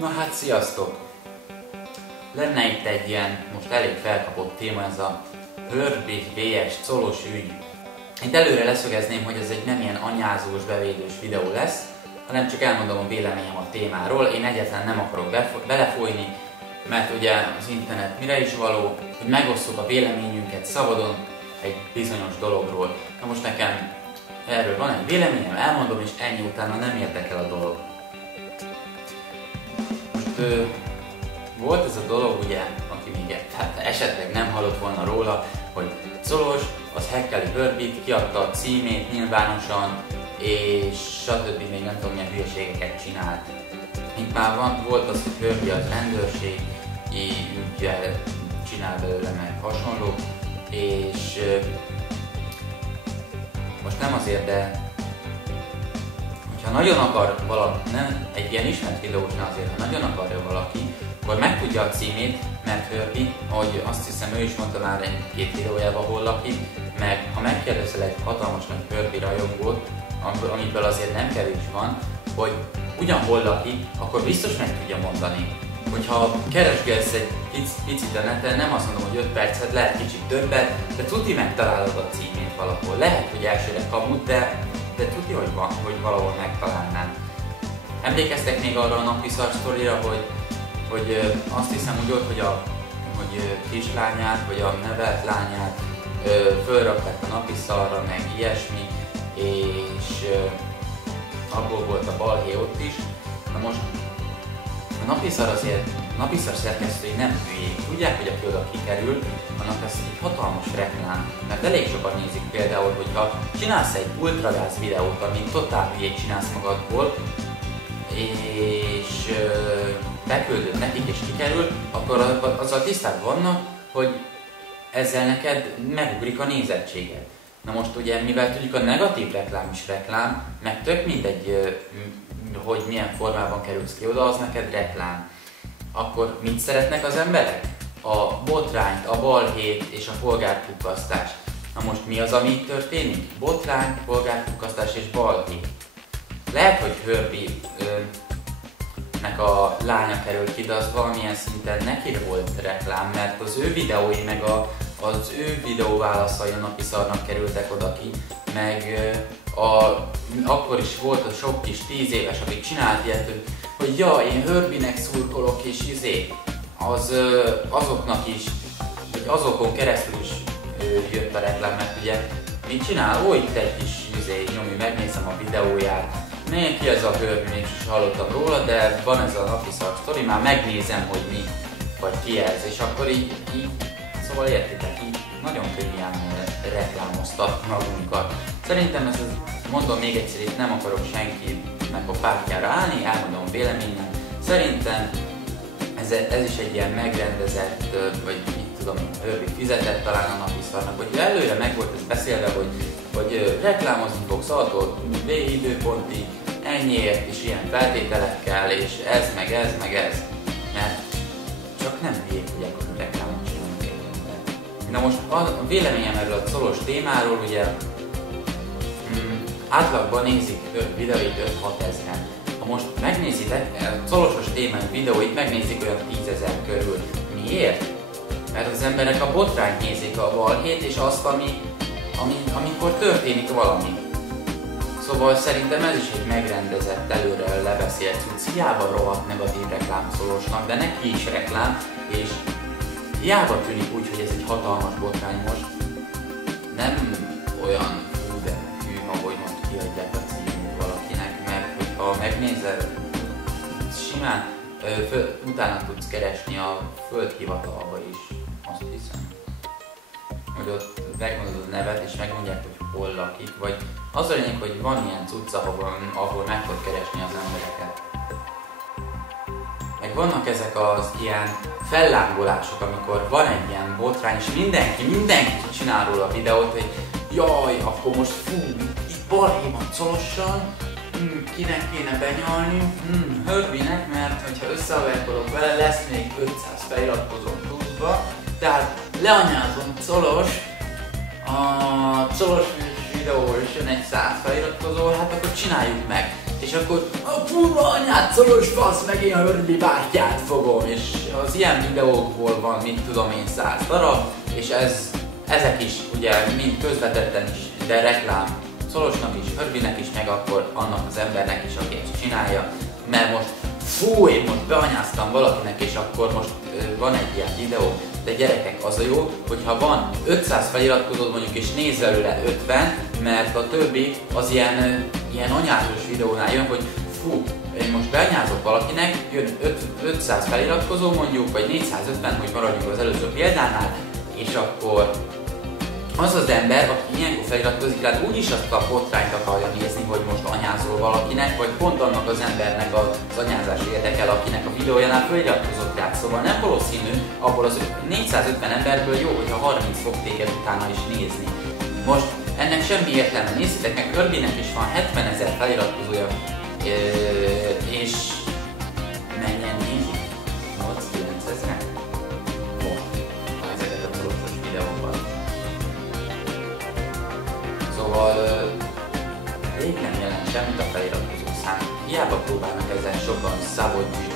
Na hát sziasztok! Lenne itt egy ilyen most elég felkapott téma, ez a Herbie vs Colos ügy. Itt előre leszögezném, hogy ez egy nem ilyen anyázós, bevédős videó lesz, hanem csak elmondom a véleményem a témáról. Én egyáltalán nem akarok belefolyni, mert ugye az internet mire is való, hogy megosszuk a véleményünket szabadon egy bizonyos dologról. Na most nekem erről van egy véleményem, elmondom, és ennyi utána nem érdekel a dolog. Most volt ez a dolog, ugye, aki még esetleg nem hallott volna róla, hogy Colos az hackeli Herbie-t, kiadta a címét nyilvánosan, és stb. Még nem tudom milyen hülyeségeket csinált. Itt már volt az, hogy Herbie az rendőrségi ügyel csinál belőle meg hasonló, és most nem azért, de hogyha nagyon akar valaki, nem egy ilyen ismert videós, nem azért, ha nagyon akarja valaki, akkor megtudja a címét, mert Herbie, ahogy azt hiszem ő is mondta már egy-két videójában, hol lakik, meg ha megkérdezel egy hatalmas nagy Herbie rajongót, amiből azért nem kevés van, hogy ugyan hol lakik, akkor biztos meg tudja mondani. Hogyha keresgélsz egy picit a neten, nem azt mondom, hogy 5 percet, lehet kicsit többet, de tuti megtalálod a címét valahol. Lehet, hogy elsőre kamut, de tuti, hogy valahol megtalálnám. Emlékeztek még arra a napiszar sztorira, hogy azt hiszem úgy volt, hogy kislányát, vagy a nevelt lányát fölrakták a napiszarra, meg ilyesmi, és abból volt a balhé ott is. Na most a napiszar szerkesztői nem hülyék. Tudják, hogy aki oda kikerül, annak ez egy hatalmas reklám. Mert elég sokan nézik például, hogyha csinálsz egy ultragáz videót, amit totál hülyét csinálsz magadból, és beküldöd nekik és kikerül, akkor azzal tisztában vannak, hogy ezzel neked megugrik a nézettséged. Na most ugye, mivel tudjuk, a negatív reklám is reklám, meg tök mindegy, hogy milyen formában kerülsz ki oda, az neked reklám. Akkor mit szeretnek az emberek? A botrányt, a balhét és a polgárpukkasztást. Na most mi az, ami itt történik? Botrány, polgárpukkasztás és balhé. Lehet, hogy Herbie-nek a lánya került ki, de az valamilyen szinten neki volt reklám, mert az ő videói, meg az ő videóválaszai a napiszarnak kerültek oda ki, meg akkor is volt a sok kis 10 éves, akik csinált ilyet, hogy ja, én Herbie-nek szurkolok, és azoknak is, hogy azokon keresztül is jött a reklám, mert ugye mit csinál? Ó, itt egy kis nyomj, megnézem a videóját, ki ez a Herbie, még is hallottam róla, de van ez a napiszar sztori, már megnézem, hogy mi, vagy ki ez, és akkor így szóval értitek, így nagyon könnyen reklámoztat magunkat. Szerintem ez, mondom még egyszer, itt nem akarok senkinek a pártjára állni, elmondom a véleményem. Szerintem ez is egy ilyen megrendezett, vagy mit tudom, Herbie fizetett talán a napiszarnak, hogy előre meg volt ez beszélve, hogy reklámozni fogsz attól időpontig, ennyiért is ilyen feltételekkel, és ez, meg ez, meg ez. Mert csak nem hülyék, hogy akkor reklámot csinálni. Na most a véleményem erről a Colos témáról, ugye átlagban nézik videóit 5-6 ezeren. Ha most megnézitek, a Colosos témai videóit megnézik olyan 10 000 körül. Miért? Mert az emberek a botrányt nézik, a balhét, és azt, amikor történik valami. Szóval szerintem ez is egy megrendezett, előre lebeszélt cucc. Hiába rohadt negatív reklám Colosnak, de neki is reklám, és hiába tűnik úgy, hogy ez egy hatalmas botrány most. Nem olyan hogy most kiadják a címét valakinek, mert hogyha megnézel, simán utána tudsz keresni a földhivatalba is, azt hiszem. Hogy ott megmondod a nevet és megmondják, hogy hol lakik, vagy az a lényeg, hogy van ilyen cucc, ahol meg tudod keresni az embereket. Meg vannak ezek az ilyen fellángolások, amikor van egy ilyen botrány, és mindenki csinál róla a videót, hogy jaj, akkor most itt balhé van Colossal, kinek kéne benyalni? Herbie-nek, mert hogyha összehaverkodok vele, lesz még 500 feliratkozó pluszba, tehát leanyázom Colos, a Colos videóról is jön egy 100 feliratkozó, hát akkor csináljuk meg. és akkor a kurva anyát szoros fasz, meg én a Hörbi bátyját fogom, és az ilyen videókból van, mit tudom én, 100 darab, és ezek is ugye mind közvetetten is, de reklám Szolosnak is, Hörbinek is, meg akkor annak az embernek is, aki ezt csinálja, mert most fú, én most beanyáztam valakinek, és akkor most van egy ilyen videó, de gyerekek, az a jó, hogyha van 500 feliratkozód mondjuk, és néz belőle 50, mert a többi az ilyen anyázós videónál jön, hogy fú, én most beanyázok valakinek, jön 500 feliratkozó mondjuk, vagy 450, hogy maradjunk az előző példánál, és akkor az az ember, aki ilyenkor feliratkozik, hát úgyis azt a botrányt akarja nézni, hogy most anyázol valakinek, vagy pont annak az embernek az anyázás érdekel, akinek a videójánál feliratkozott rá. Szóval nem valószínű, abból az 450 emberből jó, hogyha 30 fog téged utána is nézni. Most ennek semmi értelme, nézzétek meg, Hörbinek is van 70 000 feliratkozója, és mennyien nézik? 8-9 ezer? Ezeket a szoros videóban. Szóval rég nem jelent semmit a feliratkozó szám. Hiába próbálnak ezen sokan szabadni